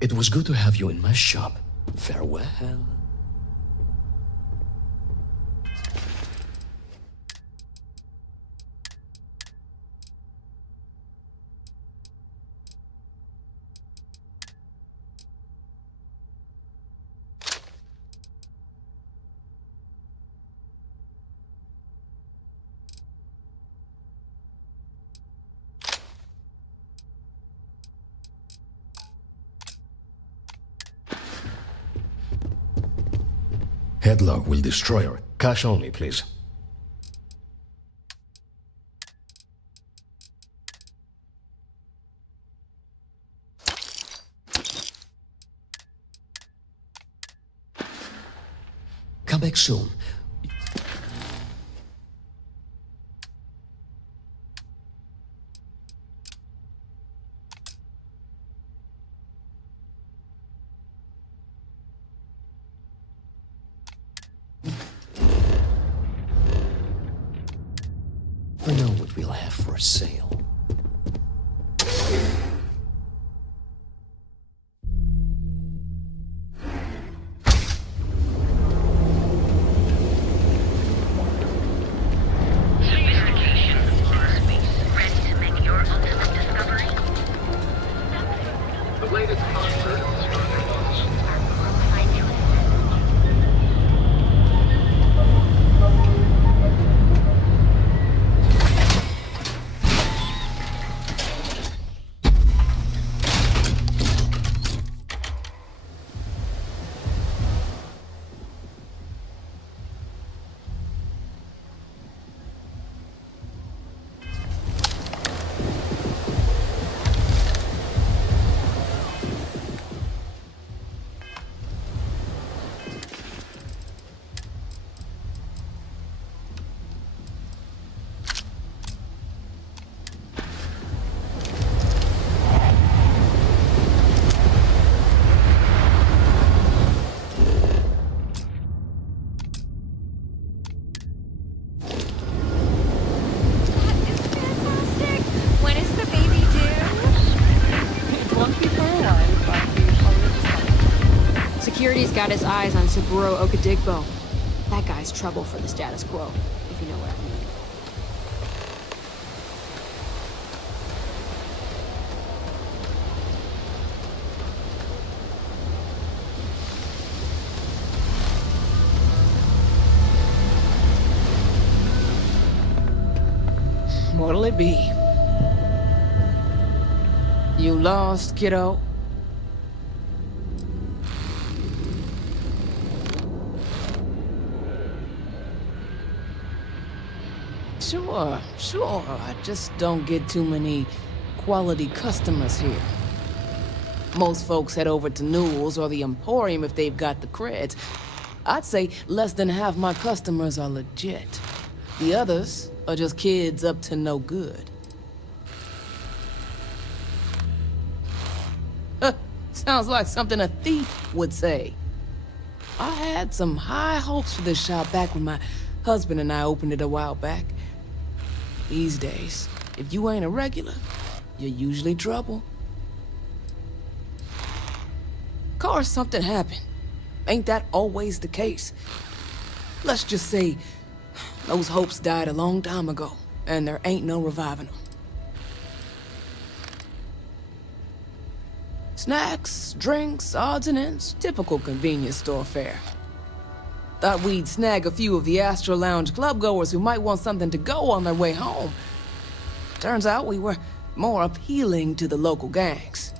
It was good to have you in my shop. Farewell. Headlock will destroy her. Cash only, please. come back soon. I know what we'll have for sale. Security's got his eyes on Saburo Okadigbo. That guy's trouble for the status quo, if you know what I mean. What'll it be? You lost, kiddo? Sure. I just don't get too many quality customers here. Most folks head over to Newell's or the Emporium if they've got the creds. I'd say less than half my customers are legit. The others are just kids up to no good. Sounds like something a thief would say. I had some high hopes for this shop back when my husband and I opened it a while back. These days, if you ain't a regular, you're usually trouble. Course, something happened. Ain't that always the case? Let's just say those hopes died a long time ago, and there ain't no reviving them. Snacks, drinks, odds and ends, typical convenience store fare. Thought we'd snag a few of the Astro Lounge clubgoers who might want something to go on their way home. Turns out we were more appealing to the local gangs.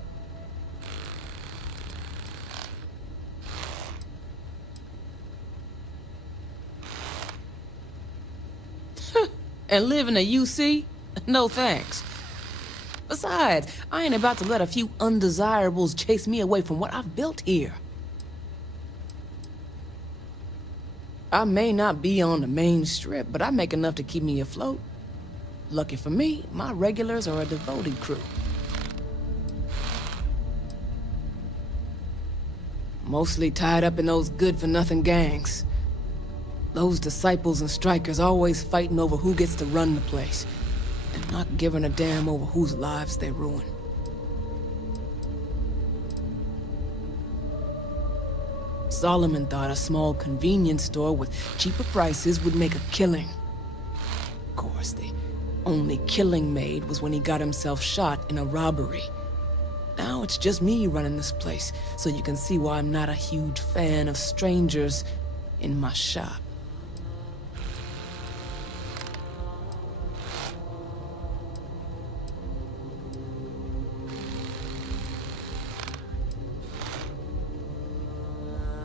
And live in a UC? No thanks. Besides, I ain't about to let a few undesirables chase me away from what I've built here. I may not be on the main strip, but I make enough to keep me afloat. Lucky for me, my regulars are a devoted crew. Mostly tied up in those good-for-nothing gangs. Those disciples and strikers always fighting over who gets to run the place, and not giving a damn over whose lives they ruin. Solomon thought a small convenience store with cheaper prices would make a killing. Of course, the only killing made was when he got himself shot in a robbery. Now it's just me running this place, so you can see why I'm not a huge fan of strangers in my shop.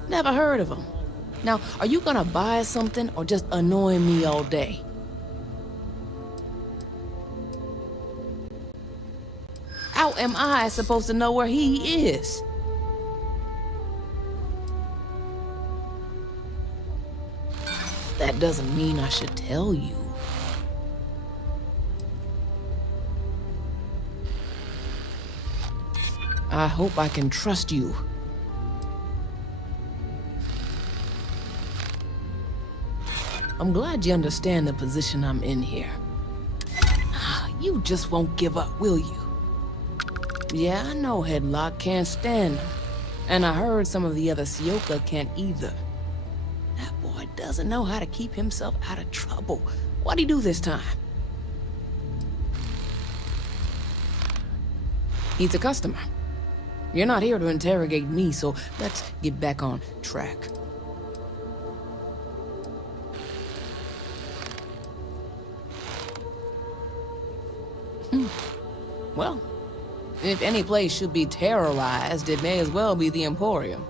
Never heard of them. Now, are you gonna buy something or just annoy me all day? How am I supposed to know where he is? That doesn't mean I should tell you. I hope I can trust you. I'm glad you understand the position I'm in here. You just won't give up, will you? Yeah, I know Headlock can't stand him. And I heard some of the other Sioka can't either. That boy doesn't know how to keep himself out of trouble. What'd he do this time? He's a customer. You're not here to interrogate me, so let's get back on track. Well, if any place should be terrorized, it may as well be the Emporium.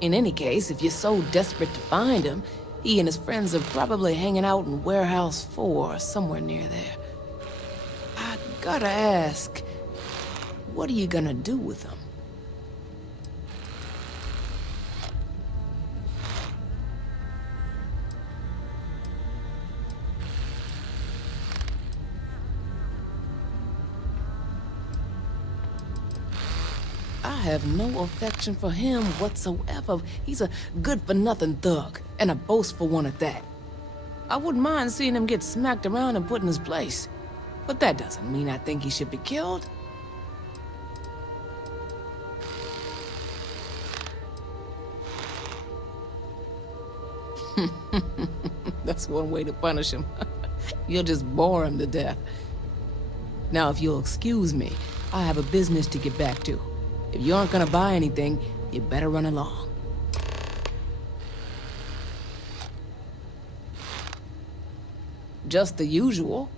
In any case, if you're so desperate to find him, he and his friends are probably hanging out in Warehouse 4, somewhere near there. I gotta ask, what are you gonna do with him? I have no affection for him whatsoever. He's a good-for-nothing thug, and a boastful one at that. I wouldn't mind seeing him get smacked around and put in his place. But that doesn't mean I think he should be killed. That's one way to punish him. You'll just bore him to death. Now, if you'll excuse me, I have a business to get back to. If you aren't gonna buy anything, you better run along. Just the usual.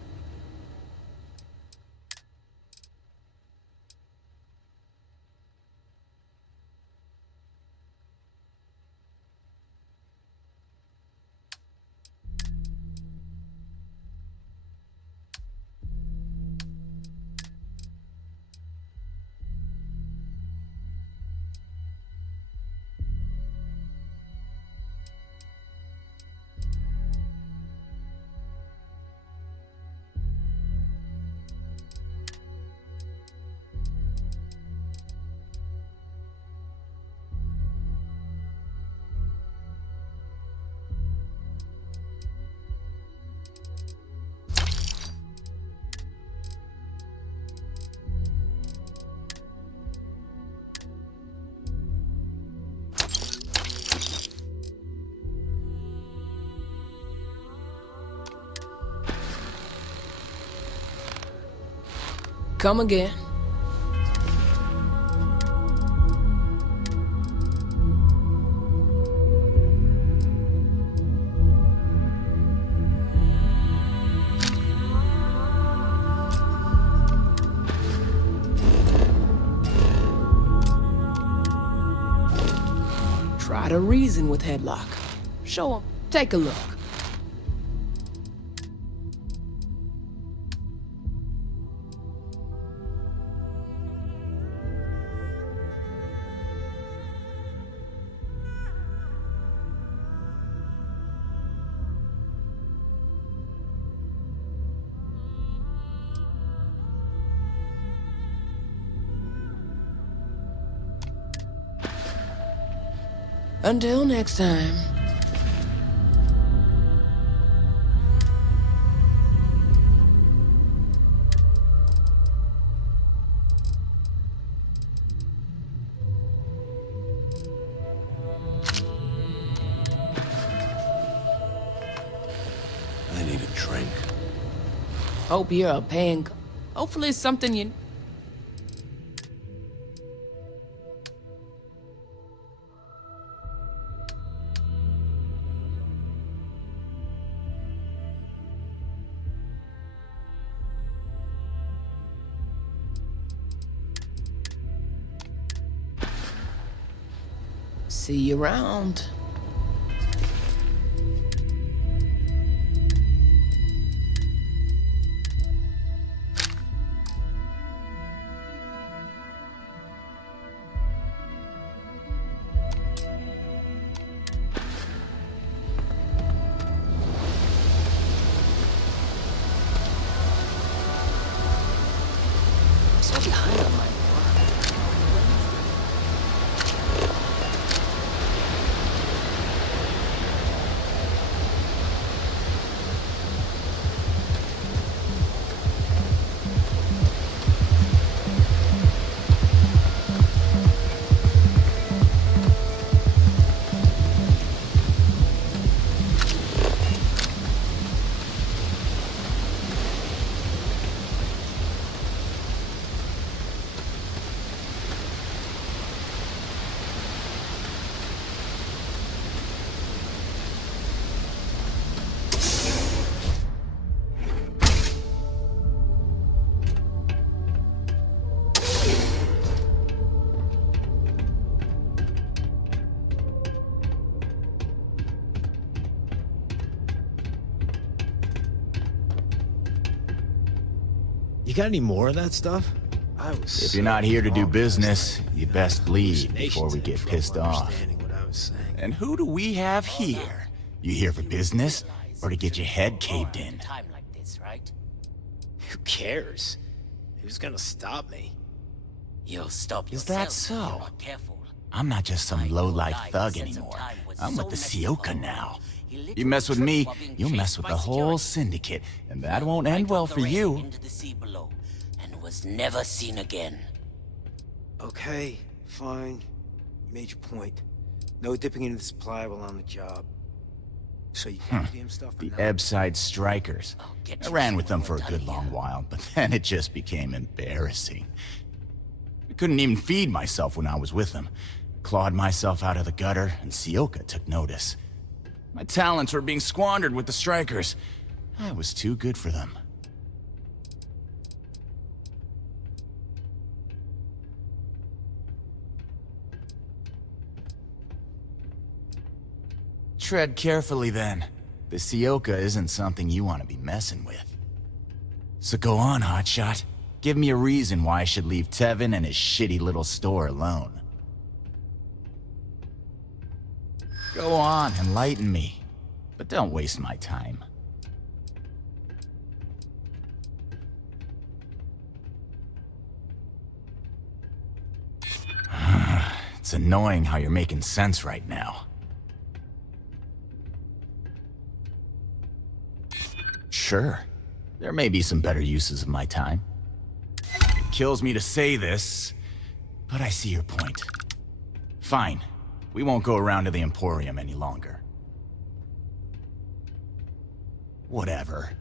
Come again. Try to reason with Headlock. Show him. Take a look. Until next time. I need a drink. Hope you're a paying... Hopefully something you... See you around. got any more of that stuff? If you're not here to do business, you best leave before we get pissed off. And who do we have here? You here for business, or to get your head caved in? Who cares? Who's gonna stop me? You'll stop Is yourself that if so? you're not careful. I'm not just some low-life thug anymore. I'm with the Saga now. You mess with me, you'll mess with the whole syndicate, and that won't end well for you. Into the sea below, and was never seen again. Okay, fine. You made your point. No dipping into the supply while on the job. So you got the damn stuff or The not? Ebbside Strikers. I ran with them for a good long while, but then it just became embarrassing. I couldn't even feed myself when I was with them. Clawed myself out of the gutter, and Saga took notice. My talents were being squandered with the Strikers. I was too good for them. Tread carefully, then. The Saga isn't something you want to be messing with. So go on, hotshot. Give me a reason why I should leave Tevin and his shitty little store alone. Go on, enlighten me. But don't waste my time. It's annoying how you're making sense right now. Sure, there may be some better uses of my time. It kills me to say this, but I see your point. Fine, we won't go around to the Emporium any longer. Whatever.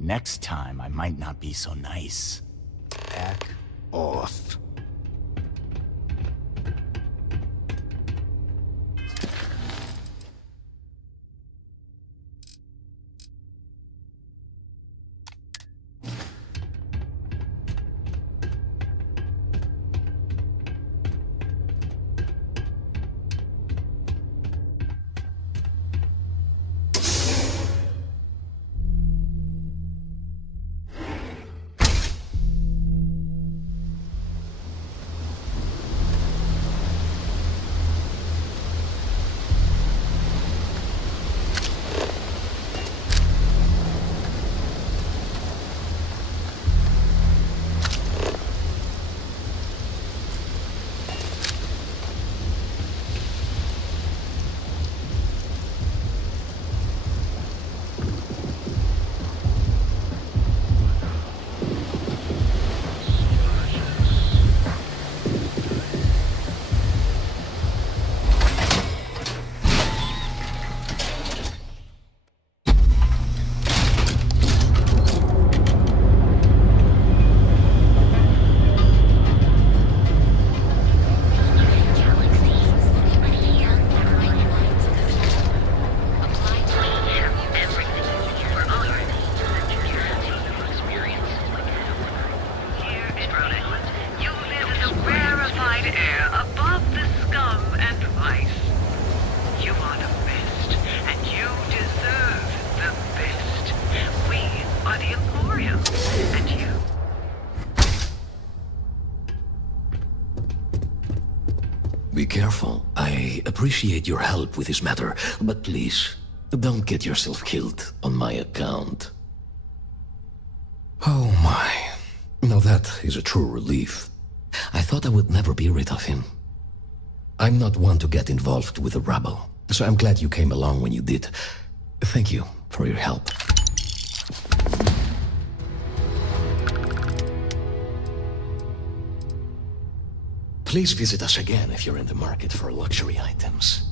Next time, I might not be so nice. Back off. Be careful. I appreciate your help with this matter, but please, don't get yourself killed on my account. Oh my. Now that is a true relief. I thought I would never be rid of him. I'm not one to get involved with the rabble, so I'm glad you came along when you did. Thank you for your help. Please visit us again if you're in the market for luxury items.